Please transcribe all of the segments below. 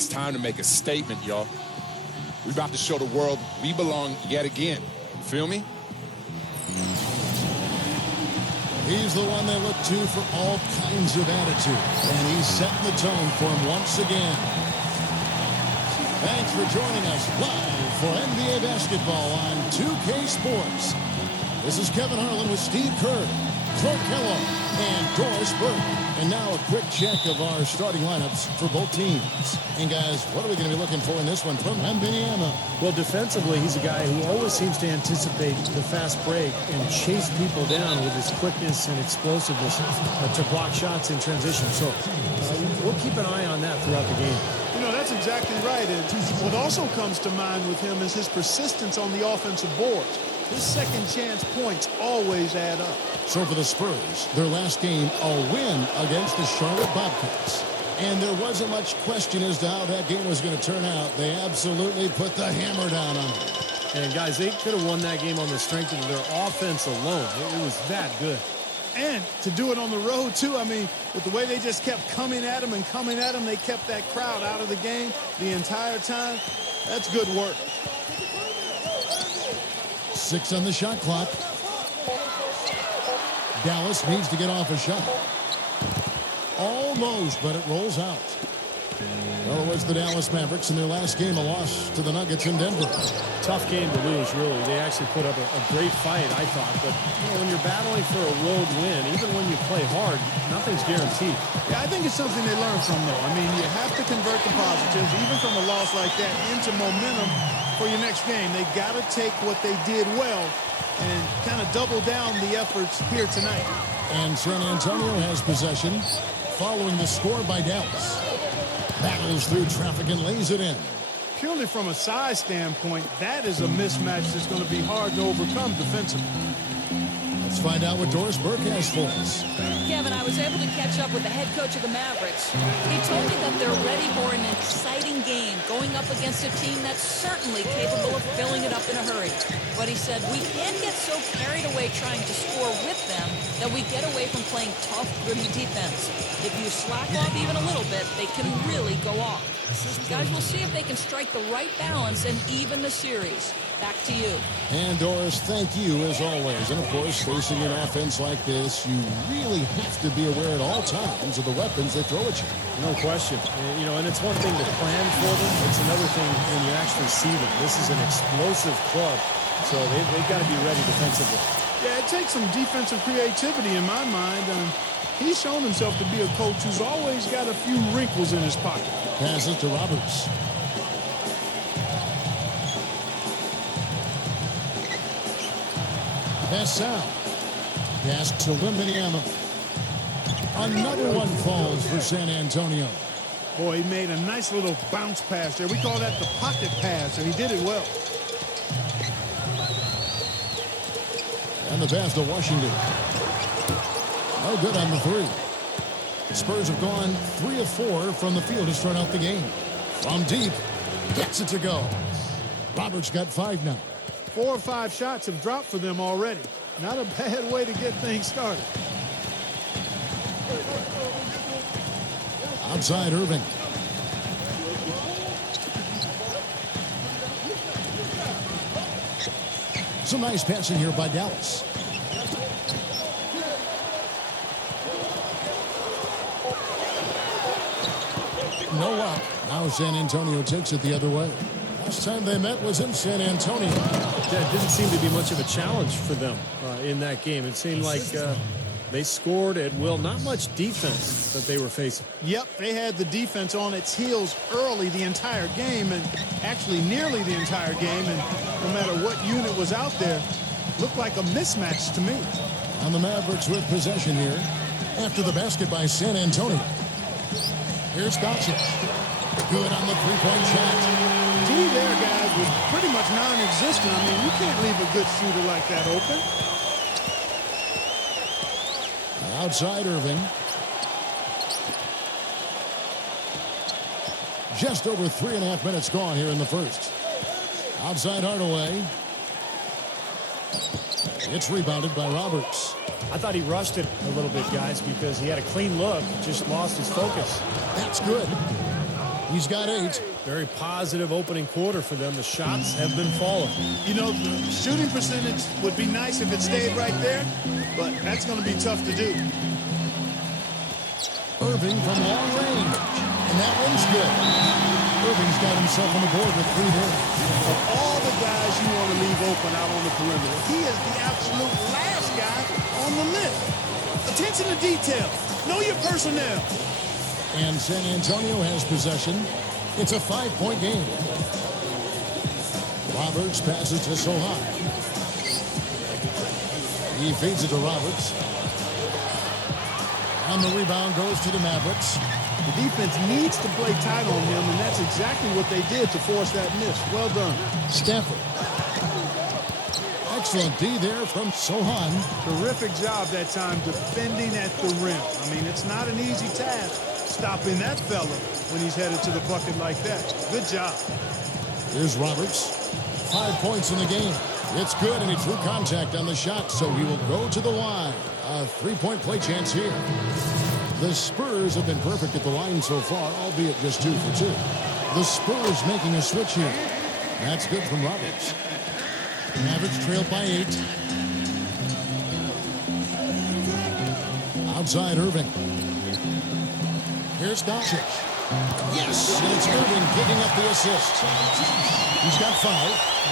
it's time to make a statement, y'all. We're about to show the world we belong yet again. You feel me? He's the one they look to for all kinds of attitude, and he's setting the tone for him once again. Thanks for joining us live for NBA basketball on 2K Sports. This is Kevin Harlan with Steve Kerr, Clark Kellogg, and Doris Burke. And now a quick check of our starting lineups for both teams. And guys, what are we going to be looking for in this one from Wembanyama? Well, defensively, he's a guy who always seems to anticipate the fast break and chase people down with his quickness and explosiveness to block shots in transition. So we'll keep an eye on that throughout the game. You know, that's exactly right. And what also comes to mind with him is his persistence on the offensive boards. His second chance points always add up. So for the Spurs, their last game, a win against the Charlotte Bobcats. And there wasn't much question as to how that game was going to turn out. They absolutely put the hammer down on them. And guys, they could have won that game on the strength of their offense alone. It was that good. And to do it on the road, too. I mean, with the way they just kept coming at him and coming at him, they kept that crowd out of the game the entire time. That's good work. 6 on the shot clock. Dallas needs to get off a shot. Almost, but it rolls out. Well, it was the Dallas Mavericks in their last game, a loss to the Nuggets in Denver. Tough game to lose, really. They actually put up a great fight, I thought. But when you're battling for a road win, even when you play hard, nothing's guaranteed. Yeah, I think it's something they learn from, though. I mean, you have to convert the positives, even from a loss like that, into momentum for your next game. They got to take what they did well and kind of double down the efforts here tonight. And San Antonio has possession following the score by Dallas. Battles through traffic and lays it in. Purely from a size standpoint, that is a mismatch that's going to be hard to overcome defensively. Let's find out what Doris Burke has for us. Kevin, I was able to catch up with the head coach of the Mavericks. He told me that they're ready for an exciting game, going up against a team that's certainly capable of filling it up in a hurry. But he said, we can't get so carried away trying to score with them that we get away from playing tough, gritty defense. If you slack off even a little bit, they can really go off. Guys, we'll see if they can strike the right balance and even the series. Back to you. And Doris, thank you as always. And of course, facing an offense like this, you really have to be aware at all times of the weapons they throw at you. No question. You know, and it's one thing to plan for them. It's another thing when you actually see them. This is an explosive club, so they've got to be ready defensively. Yeah, it takes some defensive creativity in my mind. He's shown himself to be a coach who's always got a few wrinkles in his pocket. Passes to Roberts. Pass out. Pass to Wembanyama. Another one falls for San Antonio. Boy, he made a nice little bounce pass there. We call that the pocket pass, and he did it well. And the pass to Washington. No good on the three. The Spurs have gone 3 of 4 from the field to start out the game. From deep, gets it to go. Roberts got 5 now. 4 or 5 shots have dropped for them already. Not a bad way to get things started. Outside Irving. Some nice passing here by Dallas. No luck. Now San Antonio takes it the other way. Last time they met was in San Antonio. That didn't seem to be much of a challenge for them in that game. It seemed like they scored at will. Not much defense that they were facing. Yep, they had the defense on its heels early the entire game, and actually nearly the entire game. And no matter what unit was out there, looked like a mismatch to me. And the Mavericks with possession here after the basket by San Antonio. Here's Doncic. Good on the three-point shot. D there, guys, was pretty much non-existent. I mean, you can't leave a good shooter like that open. Outside Irving. Just over 3.5 minutes gone here in the first. Outside Hardaway. It's rebounded by Roberts. I thought he rushed it a little bit, guys, because he had a clean look, just lost his focus. That's good. He's got 8. Very positive opening quarter for them. The shots have been falling. You know, the shooting percentage would be nice if it stayed right there, but that's going to be tough to do. Irving from long range. And that one's good. Irving's got himself on the board with 3 there. Of all the guys you want to leave open out on the perimeter, he is the absolute last guy on the list. Attention to detail. Know your personnel. And San Antonio has possession. It's a 5-point game. Roberts passes to Sohan. He feeds it to Roberts. And the rebound goes to the Mavericks. The defense needs to play tight on him, and that's exactly what they did to force that miss. Well done. Stafford. Excellent D there from Sohan. Terrific job that time defending at the rim. I mean, it's not an easy task stopping that fella when he's headed to the bucket like that. Good job. Here's Roberts. 5 points in the game. It's good, and he threw contact on the shot, so he will go to the line. A 3-point play chance here. The Spurs have been perfect at the line so far, albeit just 2 for 2. The Spurs making a switch here. That's good from Roberts. Mavericks trailed by 8. Outside Irving. Here's Doncic. Yes, and it's Irving picking up the assist. He's got 5.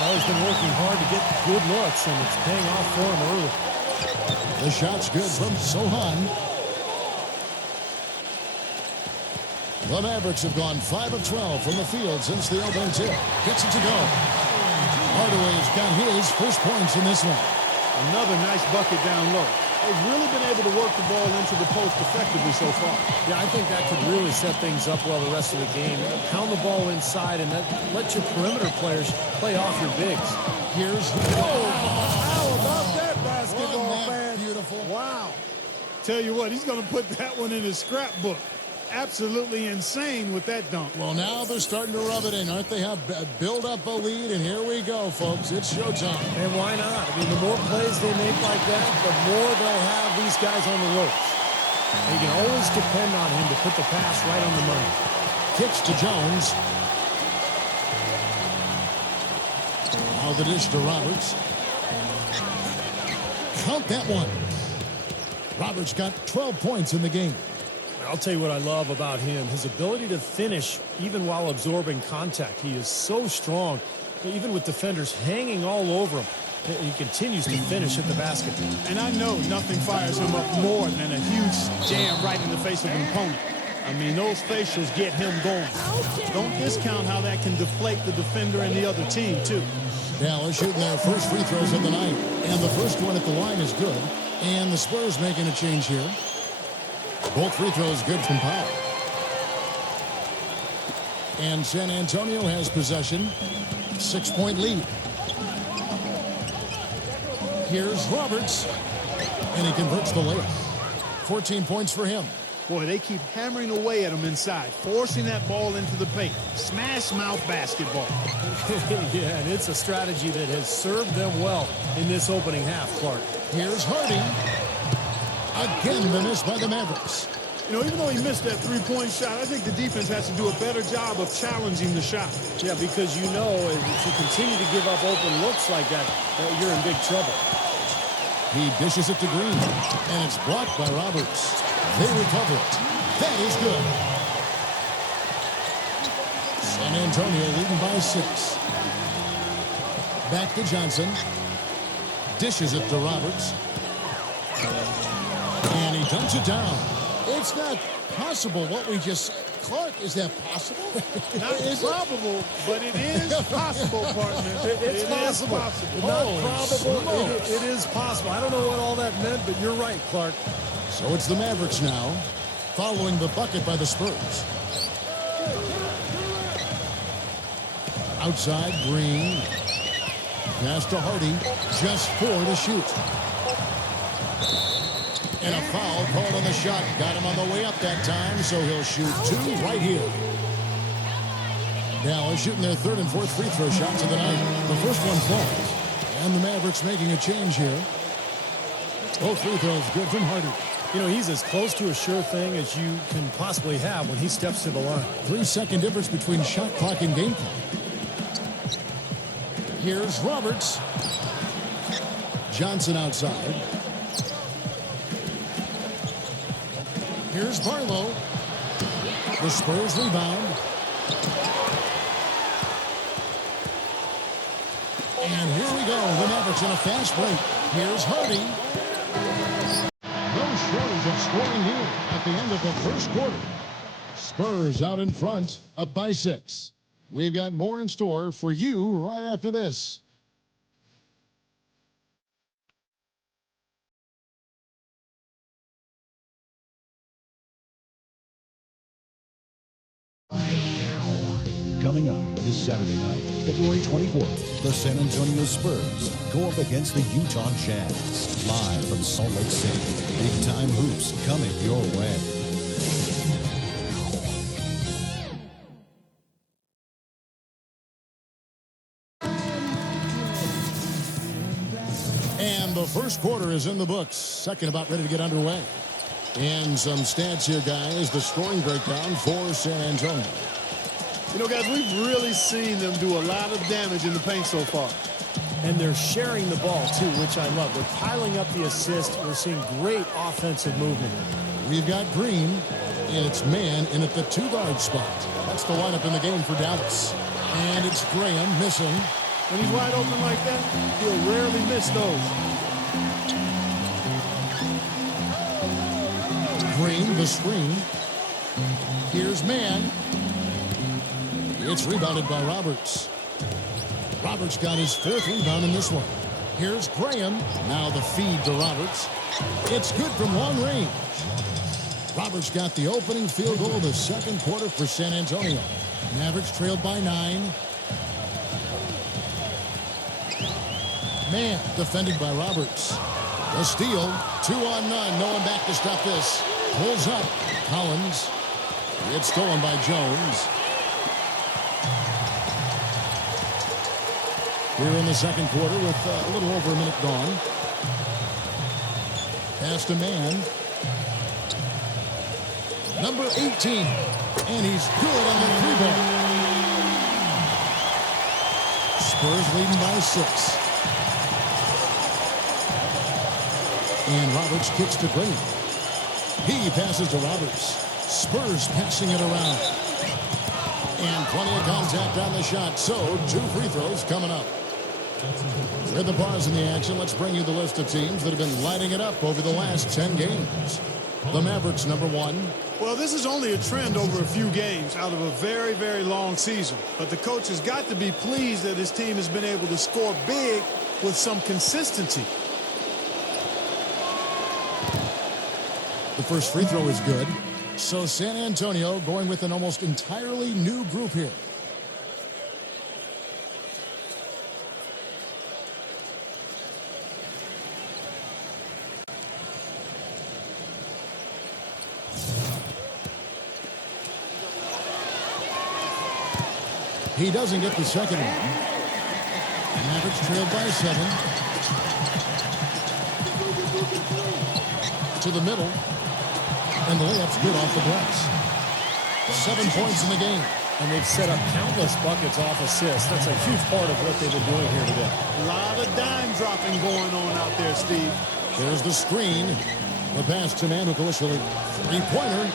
Well, he's been working hard to get good looks, and it's paying off for him early. The shot's good from Sohan. The Mavericks have gone 5 of 12 from the field since the opening tip. Gets it to go. Hardaway's got his first points in this one. Another nice bucket down low. They've really been able to work the ball into the post effectively so far. Yeah, I think that could really set things up well the rest of the game. Pound the ball inside and let your perimeter players play off your bigs. Here's How about that basketball, Wasn't that man? beautiful? Wow. Tell you what, he's going to put that one in his scrapbook. Absolutely insane with that dunk. Well, now they're starting to rub it in, aren't they? Have build up a lead, and here we go, folks. It's showtime. And why not? I mean, the more plays they make like that, the more they'll have these guys on the ropes. They can always depend on him to put the pass right on the money. Kicks to Jones. Now the dish to Roberts. Count that one. Roberts got 12 points in the game. I'll tell you what I love about him, his ability to finish even while absorbing contact. He is so strong, even with defenders hanging all over him. He continues to finish at the basket. And I know nothing fires him up more than a huge jam right in the face of an opponent. I mean, those facials get him going. Don't discount how that can deflate the defender and the other team, too. Dallas shooting their first free throws of the night. And the first one at the line is good. And the Spurs making a change here. Both free throws good from Powell. And San Antonio has possession. 6-point lead. Here's Roberts. And he converts the layup. 14 points for him. Boy, they keep hammering away at him inside, forcing that ball into the paint. Smash mouth basketball. Yeah, and it's a strategy that has served them well in this opening half, Clark. Here's Hardy. Again, the miss by the Mavericks. You know, even though he missed that three-point shot, I think the defense has to do a better job of challenging the shot. Yeah, because you know if you continue to give up open looks like that, you're in big trouble. He dishes it to Green, and it's blocked by Roberts. They recover it. That is good. San Antonio leading by 6. Back to Johnson. Dishes it to Roberts. And he dumps it down. It's not possible what we just... Clark, is that possible? Not probable, but it is possible, partner. It's possible. Not probable. It is possible. I don't know what all that meant, but you're right, Clark. So it's the Mavericks now, following the bucket by the Spurs. Outside, Green. Pass to Hardy. Just 4 to shoot. And a foul called on the shot. Got him on the way up that time, so he'll shoot 2 right here. Dallas shooting their 3rd and 4th free throw shots of the night. The first one falls. And the Mavericks making a change here. Both free throws good from Hardy. You know, he's as close to a sure thing as you can possibly have when he steps to the line. 3-second difference between shot clock and game clock. Here's Roberts. Johnson outside. Here's Barlow. The Spurs rebound. And here we go. The Mavericks in a fast break. Here's Hardy. No shortage of scoring here at the end of the first quarter. Spurs out in front, up by 6. We've got more in store for you right after this. Coming up this Saturday night, February 24th, the San Antonio Spurs go up against the Utah Jazz. Live from Salt Lake City. Big-time hoops coming your way. And the first quarter is in the books. Second about ready to get underway. And some stats here, guys. The scoring breakdown for San Antonio. You know, guys, we've really seen them do a lot of damage in the paint so far. And they're sharing the ball, too, which I love. They're piling up the assist. We're seeing great offensive movement. We've got Green, and it's man in at the 2-guard spot. That's the lineup in the game for Dallas. And it's Graham missing. When he's wide open like that, he'll rarely miss those. Green, the screen. Here's man. It's rebounded by Roberts. Roberts got his 4th rebound in this one. Here's Graham. Now the feed to Roberts. It's good from long range. Roberts got the opening field goal of the second quarter for San Antonio. Mavericks trailed by 9. Man defended by Roberts. The steal. 2-on-none. No one back to stop this. Pulls up. Collins. It's stolen by Jones. Here in the second quarter with a little over a minute gone. Pass to man. Number 18. And he's good on the 3-ball. Spurs leading by 6. And Roberts kicks to Green. He passes to Roberts. Spurs passing it around. And plenty of contact on the shot. So 2 free throws coming up. With the pause in the action, let's bring you the list of teams that have been lighting it up over the last 10 games. The Mavericks, number 1. Well, this is only a trend over a few games out of a very, very long season. But the coach has got to be pleased that his team has been able to score big with some consistency. The first free throw is good. So San Antonio going with an almost entirely new group here. He doesn't get the second one. Mavericks trailed by 7. To the middle. And the layup's good off the glass. 7 points in the game. And they've set up countless buckets off assists. That's a huge part of what they've been doing here today. A lot of dime dropping going on out there, Steve. There's the screen. The pass to Mackubex. Three-pointer.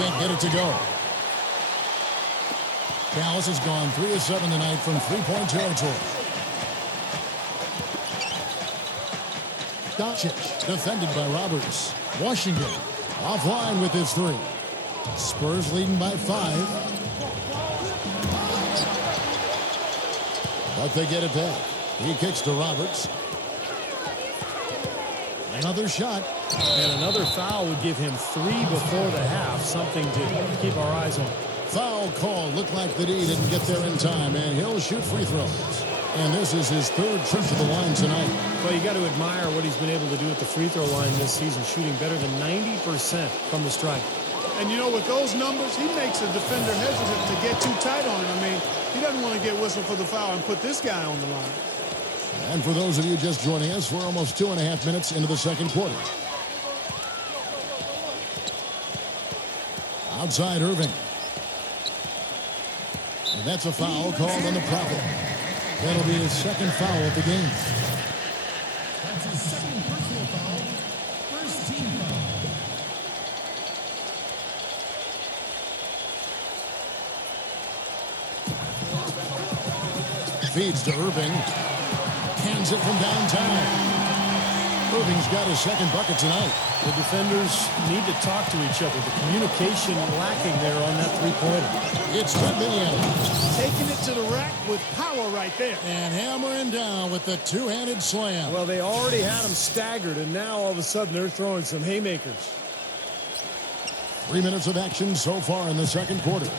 Can't get it to go. Dallas has gone 3 of 7 tonight from 3-point territory. Doncic defended by Roberts. Washington offline with his 3. Spurs leading by 5. But they get it back. He kicks to Roberts. Another shot. And another foul would give him 3 before the half. Something to keep our eyes on. Foul call. Looked like the D didn't get there in time, and he'll shoot free throws. And this is his 3rd trip to the line tonight. Well, you got to admire what he's been able to do at the free throw line this season, shooting better than 90% from the stripe. And, you know, with those numbers, he makes a defender hesitant to get too tight on him. I mean, he doesn't want to get whistled for the foul and put this guy on the line. And for those of you just joining us, we're almost 2.5 minutes into the second quarter. Outside Irving. And that's a foul called on the Prophet. That'll be his second foul of the game. That's his second personal foul. First team foul. Feeds to Irving. Hands it from downtown. Irving's got his second bucket tonight. The defenders need to talk to each other. The communication lacking there on that three-pointer. It's Indiana. Taking it to the rack with power right there. And hammering down with the two-handed slam. Well, they already had him staggered, and now all of a sudden they're throwing some haymakers. 3 minutes of action so far in the second quarter.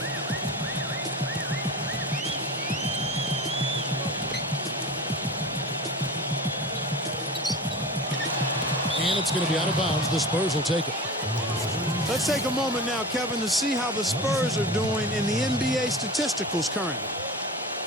And it's going to be out of bounds. The Spurs will take it. Let's take a moment now, Kevin, to see how the Spurs are doing in the NBA statisticals currently.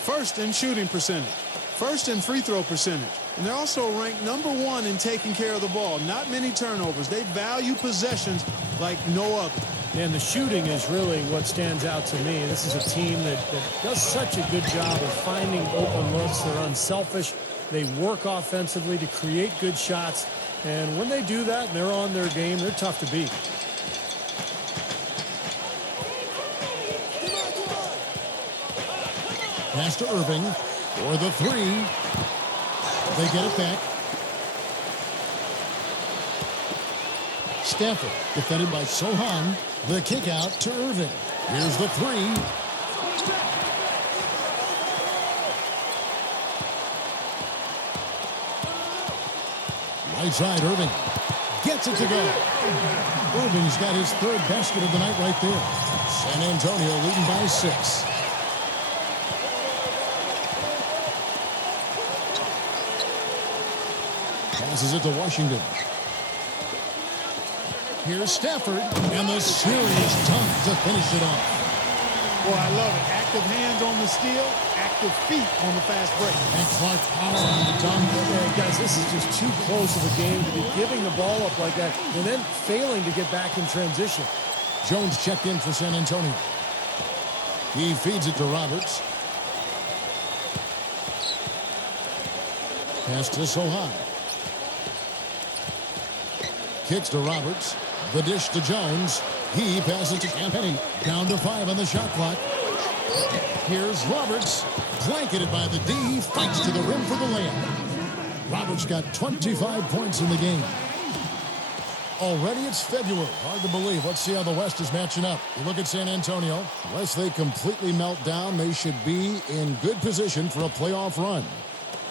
First in shooting percentage. First in free throw percentage. And they're also ranked #1 in taking care of the ball. Not many turnovers. They value possessions like no other. And the shooting is really what stands out to me. This is a team that does such a good job of finding open looks. They're unselfish. They work offensively to create good shots. And when they do that and they're on their game, they're tough to beat. Pass to Irving for the three. They get it back. Stanford defended by Sohan. The kick out to Irving. Here's the three. Right side, Irving gets it to go. Irving's got his third basket of the night right there. San Antonio leading by 6. Passes it to Washington. Here's Stafford, and the serious dunk to finish it off. Boy, I love it. Active hands on the steal, active feet on the fast break. And Clark power on the dunk. Guys, this is just too close of a game to be giving the ball up like that and then failing to get back in transition. Jones checked in for San Antonio. He feeds it to Roberts. Pass to Sohan. Kicks to Roberts. The dish to Jones. He passes to Campany. Down to 5 on the shot clock. Here's Roberts. Blanketed by the D. Fights to the rim for the layup. Roberts got 25 points in the game. Already it's February. Hard to believe. Let's see how the West is matching up. You look at San Antonio. Unless they completely melt down, they should be in good position for a playoff run.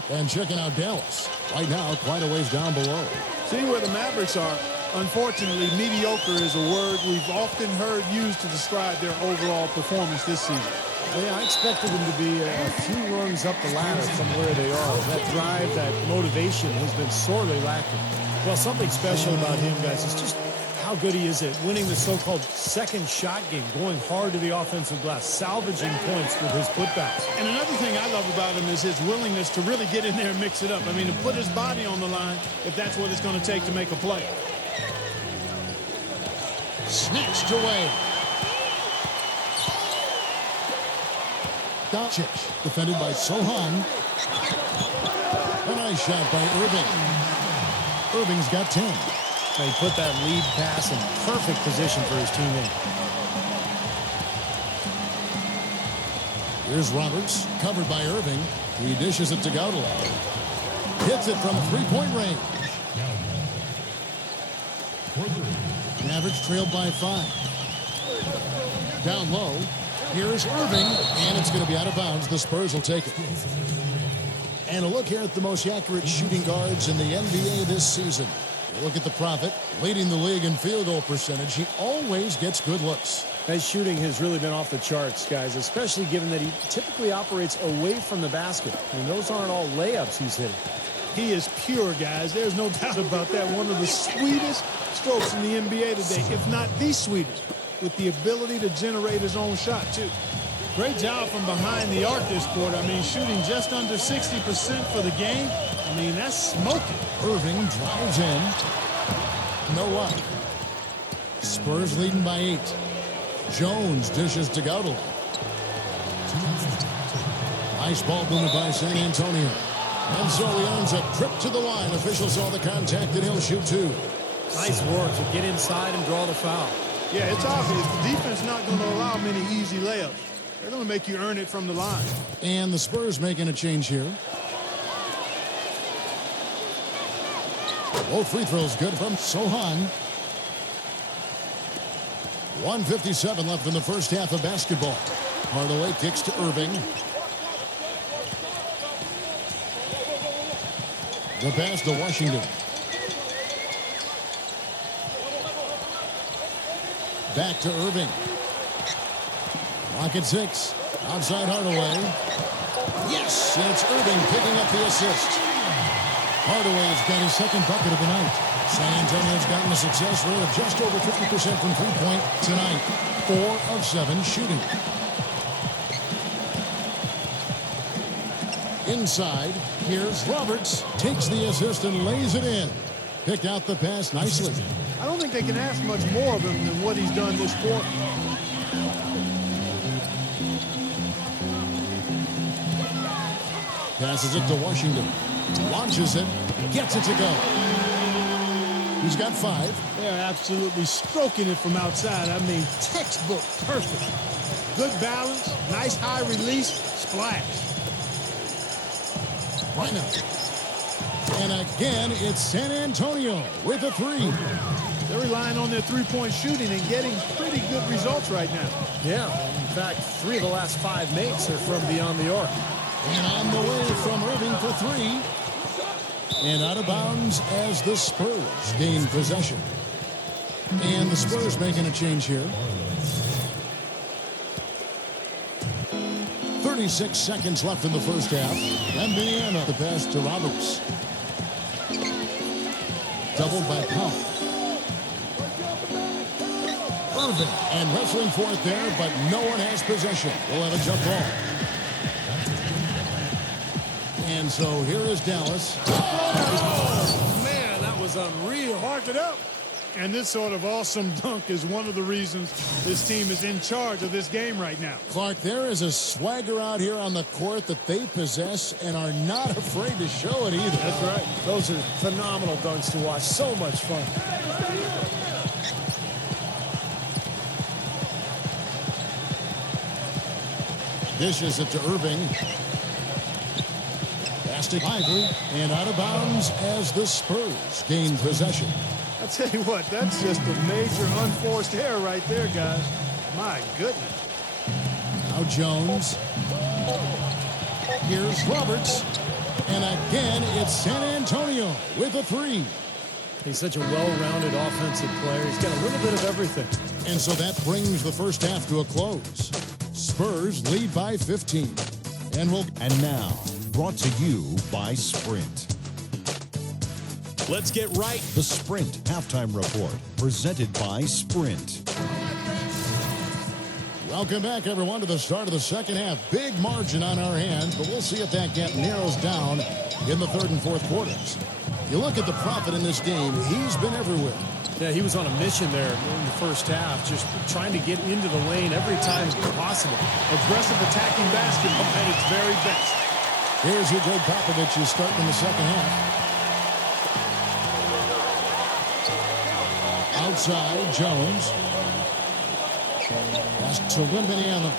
And checking out Dallas. Right now, quite a ways down below. See where the Mavericks are. Unfortunately, mediocre is a word we've often heard used to describe their overall performance this season. Yeah, I expected them to be a few rungs up the ladder from where they are. That drive, that motivation has been sorely lacking. Well, something special about him, guys, is just how good he is at winning the so-called second shot game, going hard to the offensive glass, salvaging points with his putbacks. And another thing I love about him is his willingness to really get in there and mix it up. I mean, to put his body on the line if that's what it's going to take to make a play. Snatched away. Doncic, defended by Sohan. A nice shot by Irving. Irving's got 10. He put that lead pass in perfect position for his teammate. Here's Roberts, covered by Irving. He dishes it to Gaudala. Hits it from three-point range. Mavericks trailed by 5. Down low. Here's Irving, and it's going to be out of bounds. The Spurs will take it. And a look here at the most accurate shooting guards in the NBA this season. You look at the Prophet, leading the league in field goal percentage. He always gets good looks. His shooting has really been off the charts, guys, especially given that he typically operates away from the basket. I mean, those aren't all layups he's hitting. He is pure, guys. There's no doubt about that. One of the sweetest strokes in the NBA today, if not the sweetest, with the ability to generate his own shot, too. Great job from behind the arc this quarter. I mean, shooting just under 60% for the game. I mean, that's smoking. Irving drives in. No luck. Spurs leading by 8. Jones dishes to Gautel. Nice ball movement by San Antonio. And so he earns a trip to the line. Officials saw the contact, and he'll shoot two. Nice work to get inside and draw the foul. Yeah, it's obvious. The defense not going to allow many easy layups. They're going to make you earn it from the line. And the Spurs making a change here. Both free throws good from Sohan. 1:57 left in the first half of basketball. Hardaway kicks to Irving. The pass to Washington. Back to Irving. Rocket 6. Outside Hardaway. Yes, it's Irving picking up the assist. Hardaway's got his second bucket of the night. San Antonio's gotten a success rate of just over 50% from three-point tonight. 4 of 7 shooting. Inside, here's Roberts. Takes the assist and lays it in. Picked out the pass nicely. I don't think they can ask much more of him than what he's done this quarter. Passes it to Washington. Launches it. Gets it to go. He's got 5. They're absolutely stroking it from outside. I mean, textbook perfect. Good balance, nice high release, splash. Right now. And again, it's San Antonio with a 3. They're relying on their three-point shooting and getting pretty good results right now. Yeah, in fact, 3 of the last 5 makes are from beyond the arc. And on the way from Irving for 3. And out of bounds as the Spurs gain possession. And the Spurs making a change here. 36 seconds left in the first half. Indiana, the pass to Roberts. Doubled by Powell. Irving, and wrestling for it there, but no one has possession. We'll have a jump ball. And so here is Dallas. Oh, man, that was unreal. Mark it up. And this sort of awesome dunk is one of the reasons this team is in charge of this game right now. Clark, there is a swagger out here on the court that they possess and are not afraid to show it either. That's right. Those are phenomenal dunks to watch. So much fun. Dishes it to Irving. Pass to Ivory. And out of bounds as the Spurs gain possession. I tell you what, that's just a major unforced error right there, guys. My goodness. Now Jones. Here's Roberts. And again, it's San Antonio with a 3. He's such a well-rounded offensive player. He's got a little bit of everything. And so that brings the first half to a close. Spurs lead by 15. And now, brought to you by Sprint. Let's get right. The Sprint Halftime Report, presented by Sprint. Welcome back, everyone, to the start of the second half. Big margin on our hands, but we'll see if that gap narrows down in the third and fourth quarters. You look at the prophet in this game, he's been everywhere. Yeah, he was on a mission there in the first half, just trying to get into the lane every time possible. Aggressive attacking basketball at its very best. Here's your Greg Popovich is starting in the second half. Outside, Jones. Pass to Wembanyama.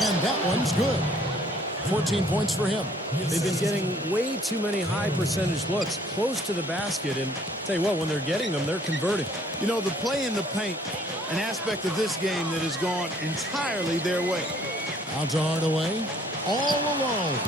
And that one's good. 14 points for him. They've been getting way too many high percentage looks close to the basket. And tell you what, when they're getting them, they're converting. You know, the play in the paint, an aspect of this game that has gone entirely their way. Out to Hardaway. All alone.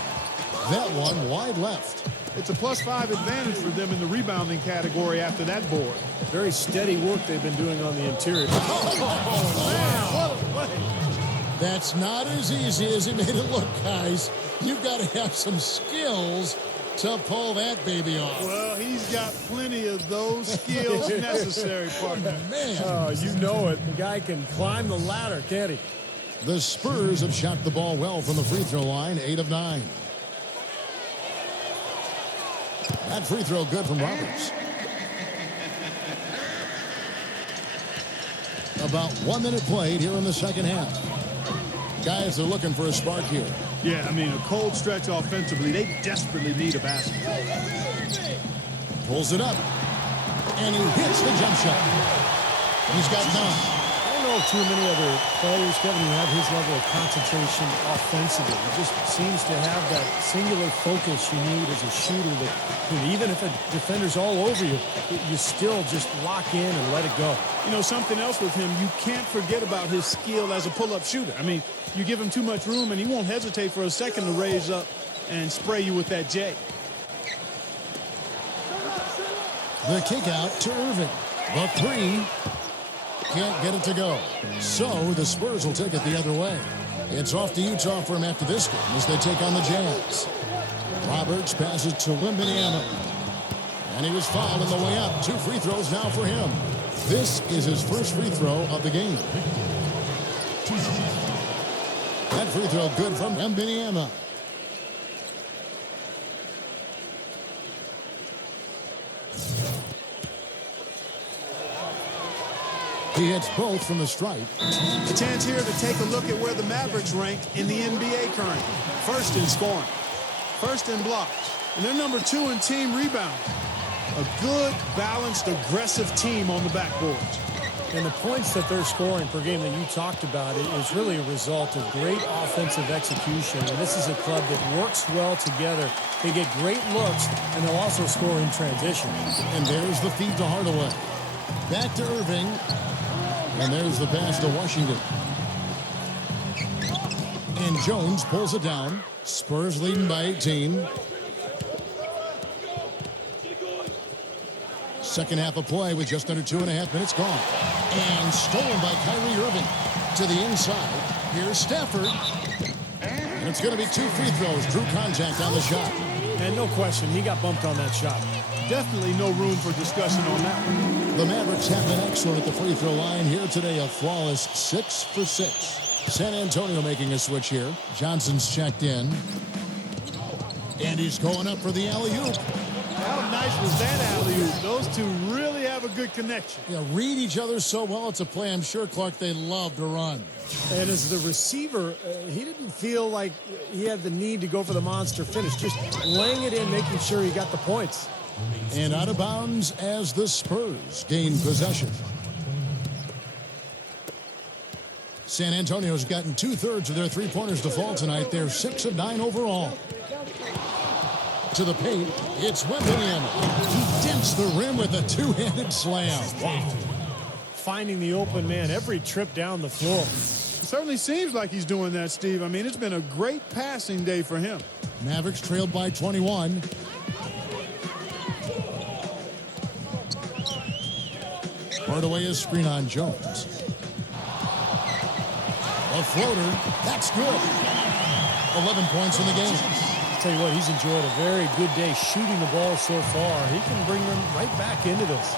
That one wide left. It's a +5 advantage for them in the rebounding category after that board. Very steady work they've been doing on the interior. Oh, man, what a play. That's not as easy as he made it look, guys. You've got to have some skills to pull that baby off. Well, he's got plenty of those skills necessary, partner. Man. Oh, you know it. The guy can climb the ladder, can't he? The Spurs have shot the ball well from the free throw line, 8 of 9. That free throw good from Roberts. About 1 minute played here in the second half. Guys are looking for a spark here. Yeah, I mean, a cold stretch offensively. They desperately need a basket. Pulls it up. And he hits the jump shot. He's got none. I don't know too many other players, Kevin, who have his level of concentration offensively. He just seems to have that singular focus you need as a shooter that, you know, even if a defender's all over you, you still just lock in and let it go. You know, something else with him, you can't forget about his skill as a pull-up shooter. I mean, you give him too much room, and he won't hesitate for a second to raise up and spray you with that J. The kick out to Irving. The three. Can't get it to go. So the Spurs will take it the other way. It's off to Utah for him after this game as they take on the Jazz. Roberts passes to Wembanyama. And he was fouled on the way up. 2 free throws now for him. This is his first free throw of the game. That free throw good from Wembanyama. He hits both from the stripe. A chance here to take a look at where the Mavericks rank in the NBA currently. First in scoring, first in blocks, and they're number 2 in team rebound. A good, balanced, aggressive team on the backboards. And the points that they're scoring per game that you talked about is really a result of great offensive execution. And this is a club that works well together. They get great looks, and they'll also score in transition. And there's the feed to Hardaway. Back to Irving. And there's the pass to Washington. And Jones pulls it down. Spurs leading by 18. Second half of play with just under 2.5 minutes gone. And stolen by Kyrie Irving. To the inside. Here's Stafford. And it's going to be 2 free throws. Drew contact on the shot. And no question, he got bumped on that shot. Definitely no room for discussion on that one. The Mavericks have been excellent at the free throw line here today. A flawless 6 for 6. San Antonio making a switch here. Johnson's checked in. And he's going up for the alley-oop. How nice was that alley-oop? Those two really have a good connection. Yeah, read each other so well. It's a play I'm sure, Clark, they love to run. And as the receiver, he didn't feel like he had the need to go for the monster finish. Just laying it in, making sure he got the points. And out of bounds as the Spurs gain possession. San Antonio's gotten 2/3 of their three-pointers to fall tonight. They're 6 of 9 overall. To the paint, it's Wembanyama. He dents the rim with a 2-handed slam. Wow. Finding the open man every trip down the floor. It certainly seems like he's doing that, Steve. I mean, it's been a great passing day for him. Mavericks trailed by 21. Hardaway is screen on Jones. A floater. That's good. 11 points in the game. I'll tell you what, he's enjoyed a very good day shooting the ball so far. He can bring them right back into this.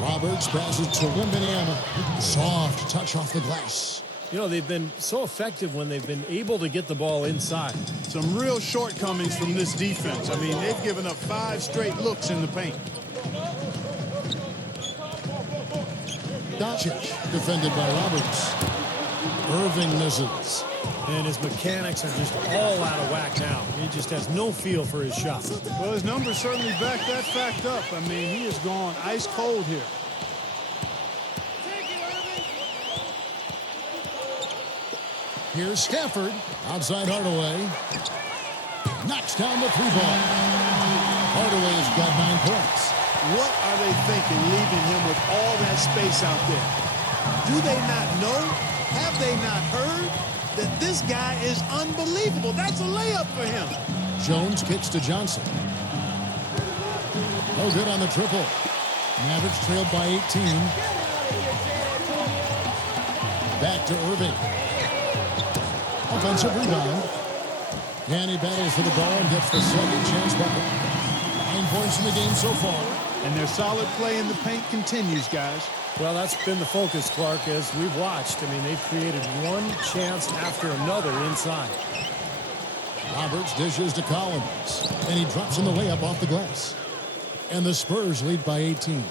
Roberts passes to Wembanyama. Soft touch off the glass. You know, they've been so effective when they've been able to get the ball inside. Some real shortcomings from this defense. I mean, they've given up 5 straight looks in the paint. Doncic defended by Roberts. Irving misses. And his mechanics are just all out of whack now. He just has no feel for his shot. Well, his numbers certainly back that fact up. I mean, he has gone ice cold here. Here's Stafford. Outside Hardaway. Knocks down the 3-ball. Hardaway's got 9 points. What are they thinking leaving him with all that space out there? Do they not know? Have they not heard that this guy is unbelievable? That's a layup for him. Jones kicks to Johnson. No good on the triple. Mavericks trailed by 18. Back to Irving. Offensive rebound. And he battles for the ball and gets the second chance bucket. 9 points in the game so far. And their solid play in the paint continues, guys. Well, that's been the focus, Clark, as we've watched. I mean, they've created one chance after another inside. Roberts dishes to Collins. And he drops in the layup off the glass. And the Spurs lead by 18.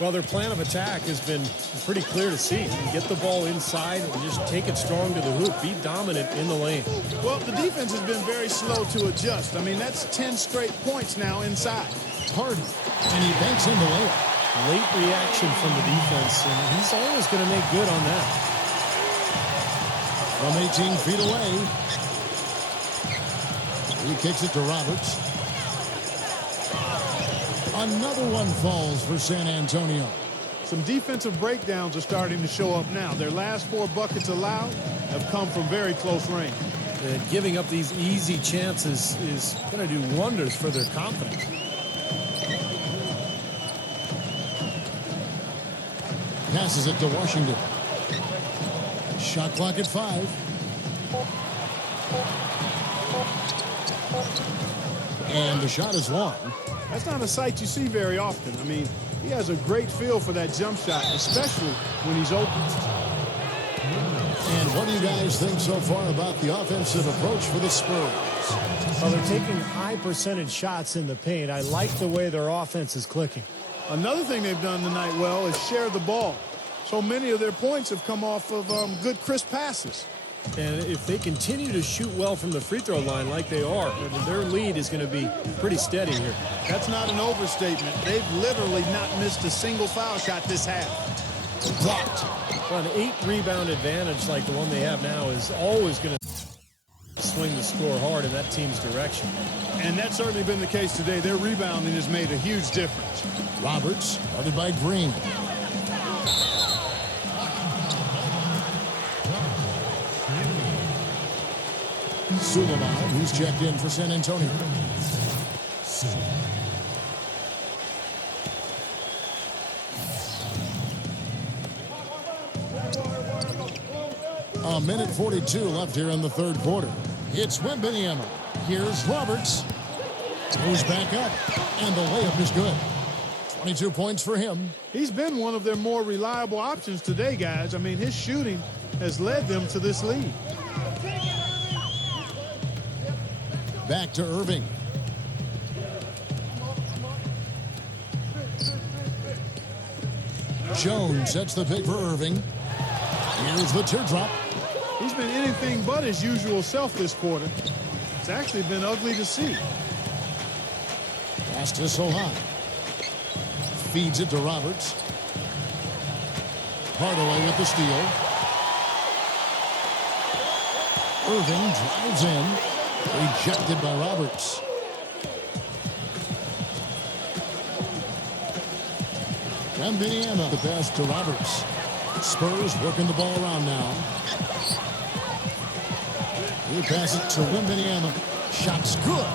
Well, their plan of attack has been pretty clear to see. Get the ball inside and just take it strong to the hoop. Be dominant in the lane. Well, the defense has been very slow to adjust. I mean, that's 10 straight points now inside. Harden, and he banks in the layup. Late reaction from the defense, and he's always going to make good on that. From 18 feet away, he kicks it to Roberts. Another one falls for San Antonio. Some defensive breakdowns are starting to show up now. Their last 4 buckets allowed have come from very close range. Giving up these easy chances is going to do wonders for their confidence. Passes it to Washington. Shot clock at 5. And the shot is long. That's not a sight you see very often. I mean, he has a great feel for that jump shot, especially when he's open. And what do you guys think so far about the offensive approach for the Spurs? Well, they're taking high percentage shots in the paint. I like the way their offense is clicking. Another thing they've done tonight well is share the ball. So many of their points have come off of good, crisp passes. And if they continue to shoot well from the free throw line like they are, their lead is going to be pretty steady here. That's not an overstatement. They've literally not missed a single foul shot this half. Blocked. Well, an 8-rebound advantage like the one they have now is always going to swing the score hard in that team's direction. And that's certainly been the case today. Their rebounding has made a huge difference. Roberts, guarded by Green. Suleiman, who's checked in for San Antonio. A minute 42 left here in the third quarter. It's Wembanyama. Here's Roberts. Goes back up, and the layup is good. 22 points for him. He's been one of their more reliable options today, guys. I mean, his shooting has led them to this lead. Back to Irving. Jones sets the pick for Irving. Here's the teardrop. He's been anything but his usual self this quarter. It's actually been ugly to see. Pass to Sohan. Feeds it to Roberts. Hardaway with the steal. Irving drives in. Rejected by Roberts. Wembanyama, the pass to Roberts. Spurs working the ball around now. He passes it to Wembanyama. Shot's good.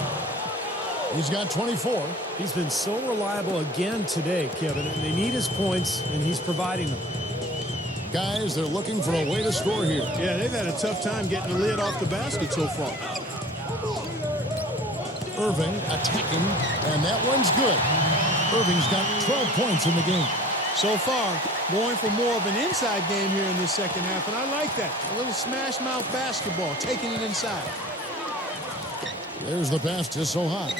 He's got 24. He's been so reliable again today, Kevin. They need his points, and he's providing them. Guys, they're looking for a way to score here. Yeah, they've had a tough time getting the lid off the basket so far. Irving attacking, and that one's good. Irving's got 12 points in the game. So far, going for more of an inside game here in this second half, and I like that. A little smash mouth basketball, taking it inside. There's the pass to Sohan.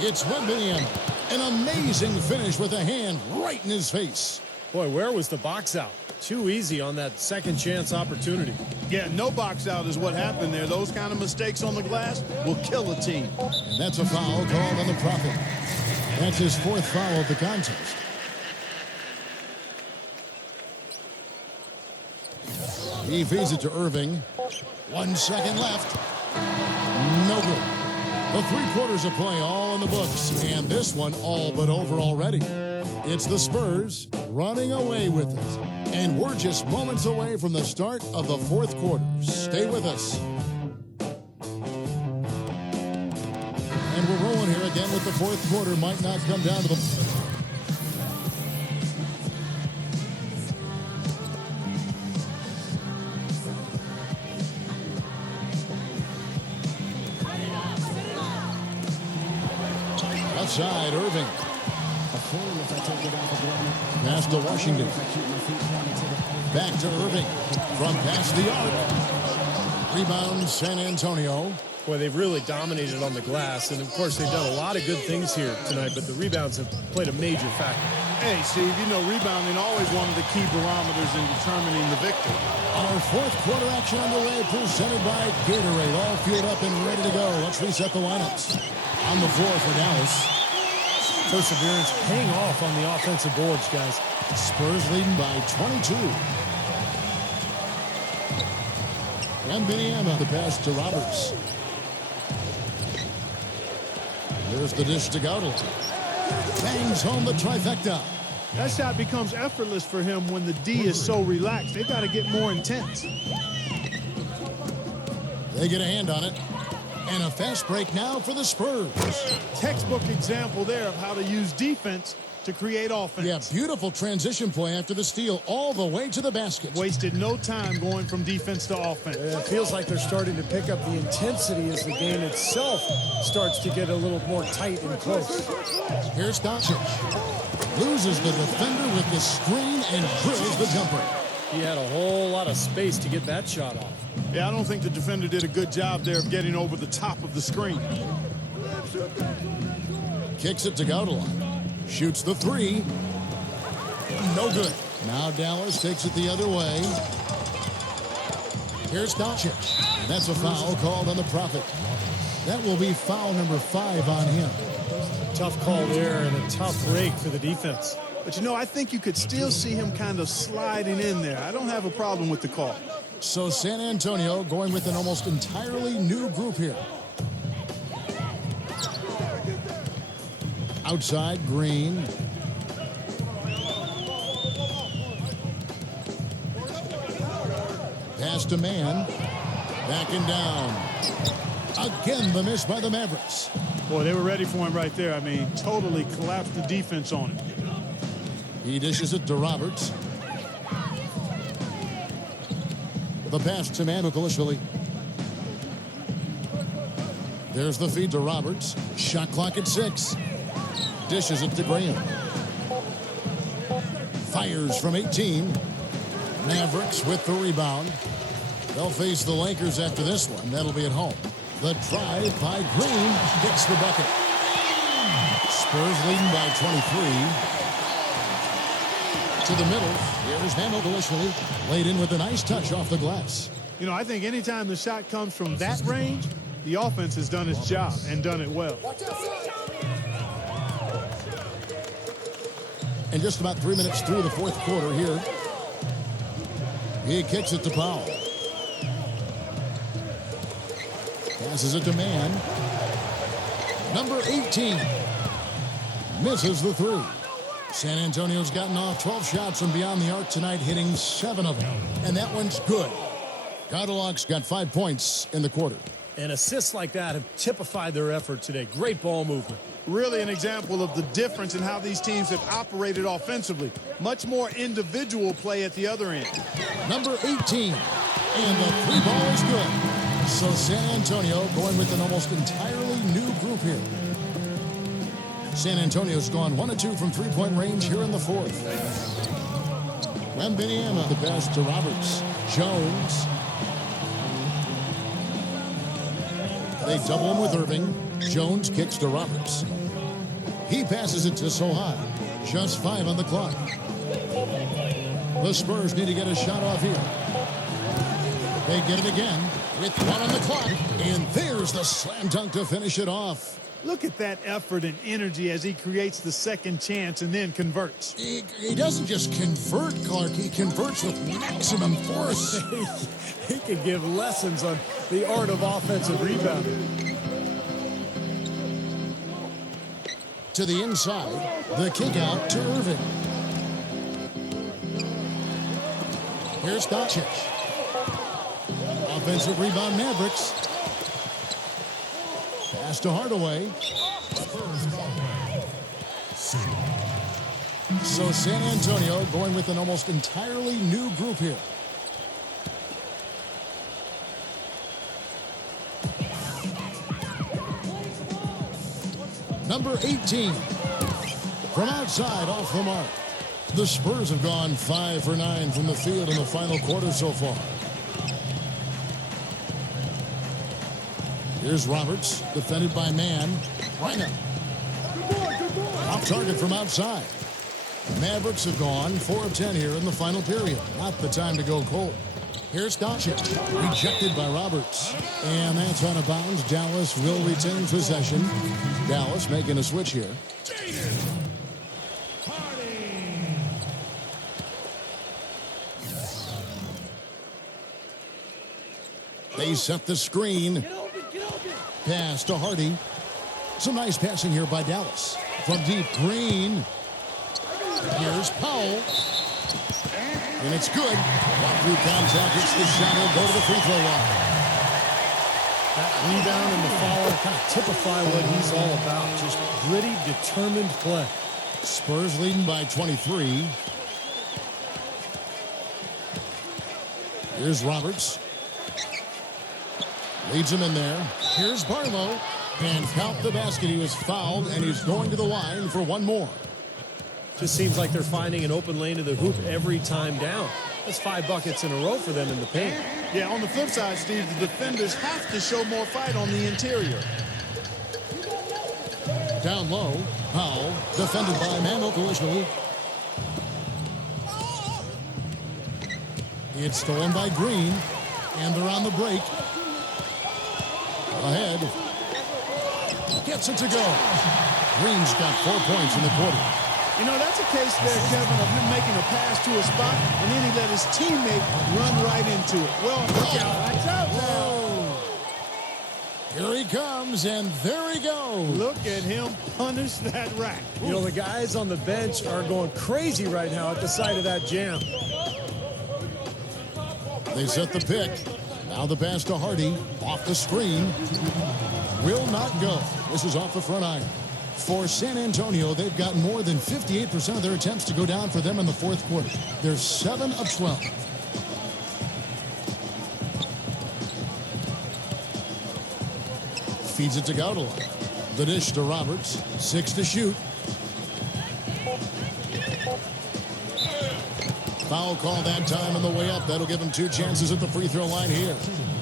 It's Wembanyama. An amazing finish with a hand right in his face. Boy, where was the box out? Too easy on that second chance opportunity. Yeah, no box out is what happened there. Those kind of mistakes on the glass will kill a team. And that's a foul called on the Prophet. That's his 4th foul of the contest. He feeds it to Irving. 1 second left. No good. The 3 quarters of play all in the books, and this one all but over already. It's the Spurs running away with it. And we're just moments away from the start of the 4th quarter. Stay with us. And we're rolling here again with the 4th quarter. Might not come down to the... Outside, Irving. Pass to Washington. Back to Irving. From past the arc. Rebound, San Antonio. Boy, they've really dominated on the glass, and of course they've done a lot of good things here tonight, but the rebounds have played a major factor. Hey, Steve, you know, rebounding always one of the key barometers in determining the victor. Our fourth quarter action underway, presented by Gatorade. All fueled up and ready to go. Let's reset the lineups. On the floor for Dallas. Perseverance paying off on the offensive boards, guys. Spurs leading by 22. And Beniyama, the pass to Roberts. There's the dish to Gautel. Bangs home the trifecta. That shot becomes effortless for him when the D is so relaxed. They got to get more intense. They get a hand on it. And a fast break now for the Spurs. Textbook example there of how to use defense to create offense. Yeah, beautiful transition play after the steal all the way to the basket. Wasted no time going from defense to offense. It feels like they're starting to pick up the intensity as the game itself starts to get a little more tight and close. Here's Doncic. Loses the defender with the screen and drills the jumper. He had a whole lot of space to get that shot off. Yeah, I don't think the defender did a good job there of getting over the top of the screen. Kicks it to Gautel. Shoots the three. No good. Now Dallas takes it the other way. Here's Doncic. That's a foul called on the Prophet. That will be foul number 5 on him. Tough call there and a tough break for the defense. But, you know, I think you could still see him kind of sliding in there. I don't have a problem with the call. So San Antonio going with an almost entirely new group here. Outside, Green. Pass to Man. Backing down. Again, the miss by the Mavericks. Boy, they were ready for him right there. I mean, totally collapsed the defense on him. He dishes it to Roberts. The pass to Mackubex. There's the feed to Roberts. Shot clock at 6. Dishes it to Graham. Fires from 18. Mavericks with the rebound. They'll face the Lakers after this one. That'll be at home. The drive by Green gets the bucket. Spurs leading by 23. To the middle. Here's Mackubex. Laid in with a nice touch off the glass. You know, I think anytime the shot comes from that range, the offense has done its job and done it well. And just about 3 minutes through the fourth quarter here. He kicks it to Powell. Passes it to Man. Number 18. Misses the 3. San Antonio's gotten off 12 shots from beyond the arc tonight, hitting 7 of them. And that one's good. Gautel's got 5 points in the quarter. And assists like that have typified their effort today. Great ball movement. Really an example of the difference in how these teams have operated offensively. Much more individual play at the other end. Number 18. And the 3 ball is good. So San Antonio going with an almost entirely new group here. San Antonio's gone 1 of 2 from three-point range here in the fourth. Wembanyama, the pass to Roberts. Jones. They double him with Irving. Jones kicks to Roberts. He passes it to Sohan. Just 5 on the clock. The Spurs need to get a shot off here. They get it again with 1 on the clock. And there's the slam dunk to finish it off. Look at that effort and energy as he creates the second chance and then converts. He doesn't just convert, Clark. He converts with maximum force. He can give lessons on the art of offensive rebounding. To the inside, the kick out to Irving. Here's Doncic. Offensive rebound, Mavericks. Pass to Hardaway. So San Antonio going with an almost entirely new group here. Number 18. From outside, off the mark. The Spurs have gone 5 for 9 from the field in the final quarter so far. Here's Roberts, defended by Mann. Reiner. Off target from outside. Mavericks have gone 4 of 10 here in the final period. Not the time to go cold. Here's Doncic, rejected by Roberts. And that's out of bounds. Dallas will retain possession. Dallas making a switch here. They set the screen. Pass to Hardy. Some nice passing here by Dallas. From deep, Green. Here's Powell. And it's good. Walk through contact. It's the shot. He'll go to the free throw line. That rebound and the follow kind of typify what he's all about. Just gritty, determined play. Spurs leading by 23. Here's Roberts. Leads him in there. Here's Barlow. And count the basket. He was fouled, and he's going to the line for one more. Just seems like they're finding an open lane to the hoop every time down. That's 5 buckets in a row for them in the paint. Yeah, on the flip side, Steve, the defenders have to show more fight on the interior. Down low, Powell, defended by Mackubex. It's stolen by Green, and they're on the break. Ahead. Gets it to go. Green's got 4 points in the quarter. You know, that's a case there, Kevin, of him making a pass to a spot, and then he let his teammate run right into it. Well, look out. Lights out now. Here he comes, and there he goes. Look at him punish that rack. You know, the guys on the bench are going crazy right now at the sight of that jam. They set the pick. Now the pass to Hardy. Off the screen. Will not go. This is off the front iron. For San Antonio, they've got more than 58% of their attempts to go down for them in the fourth quarter. They're 7 of 12. Feeds it to Gaudala. The dish to Roberts. 6 to shoot. Foul call that time on the way up. That'll give him 2 chances at the free throw line here.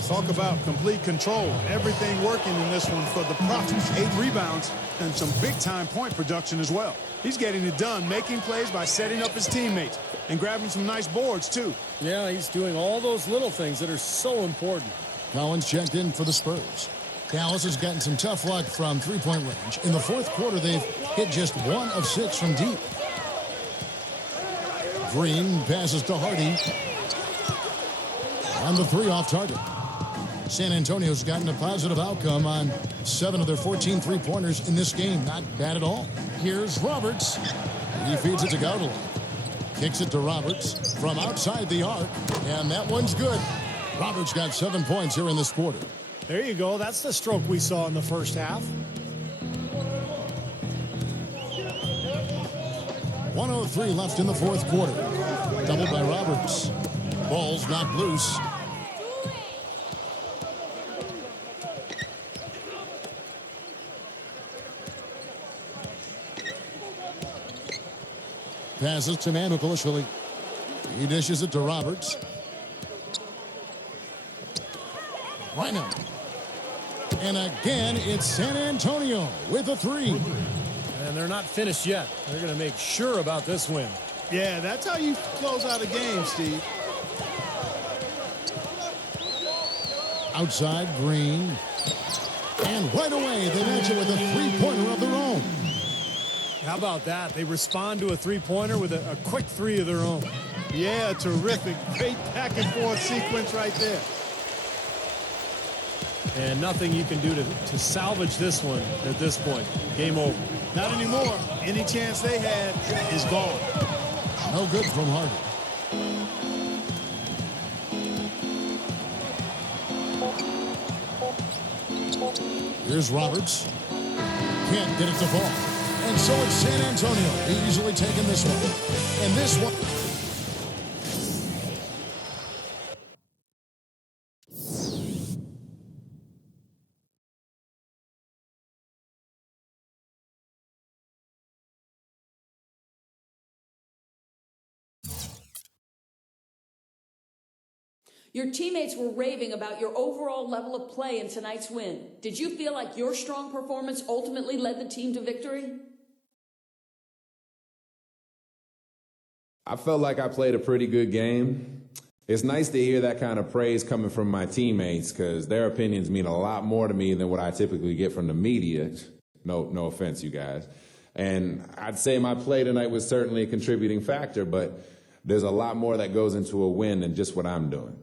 Talk about complete control. Everything working in this one for the Prophets. 8 rebounds and some big-time point production as well. He's getting it done, making plays by setting up his teammates and grabbing some nice boards, too. Yeah, he's doing all those little things that are so important. Collins checked in for the Spurs. Dallas has gotten some tough luck from three-point range. In the fourth quarter, they've hit just 1 of 6 from deep. Green passes to Hardy. And the 3 off target. San Antonio's gotten a positive outcome on 7 of their 14 three-pointers in this game. Not bad at all. Here's Roberts. He feeds it to Gaudala. Kicks it to Roberts from outside the arc. And that one's good. Roberts got 7 points here in this quarter. There you go. That's the stroke we saw in the first half. 1:03 left in the fourth quarter. Doubled by Roberts. Ball's knocked loose. Passes to Mackubex. He dishes it to Roberts. Reiner. And again, it's San Antonio with a 3. And they're not finished yet. They're going to make sure about this win. Yeah, that's how you close out a game, Steve. Outside, Green. And right away, they match it with a three-pointer of their own. How about that? They respond to a three-pointer with a quick 3 of their own. Yeah, terrific. Great back-and-forth sequence right there. And nothing you can do to salvage this one at this point. Game over. Not anymore. Any chance they had is gone. No good from Hardy. Here's Roberts. Can't get it to fall. And so it's San Antonio easily taking this one. And this one... Your teammates were raving about your overall level of play in tonight's win. Did you feel like your strong performance ultimately led the team to victory? I felt like I played a pretty good game. It's nice to hear that kind of praise coming from my teammates because their opinions mean a lot more to me than what I typically get from the media. No offense, you guys. And I'd say my play tonight was certainly a contributing factor, but there's a lot more that goes into a win than just what I'm doing.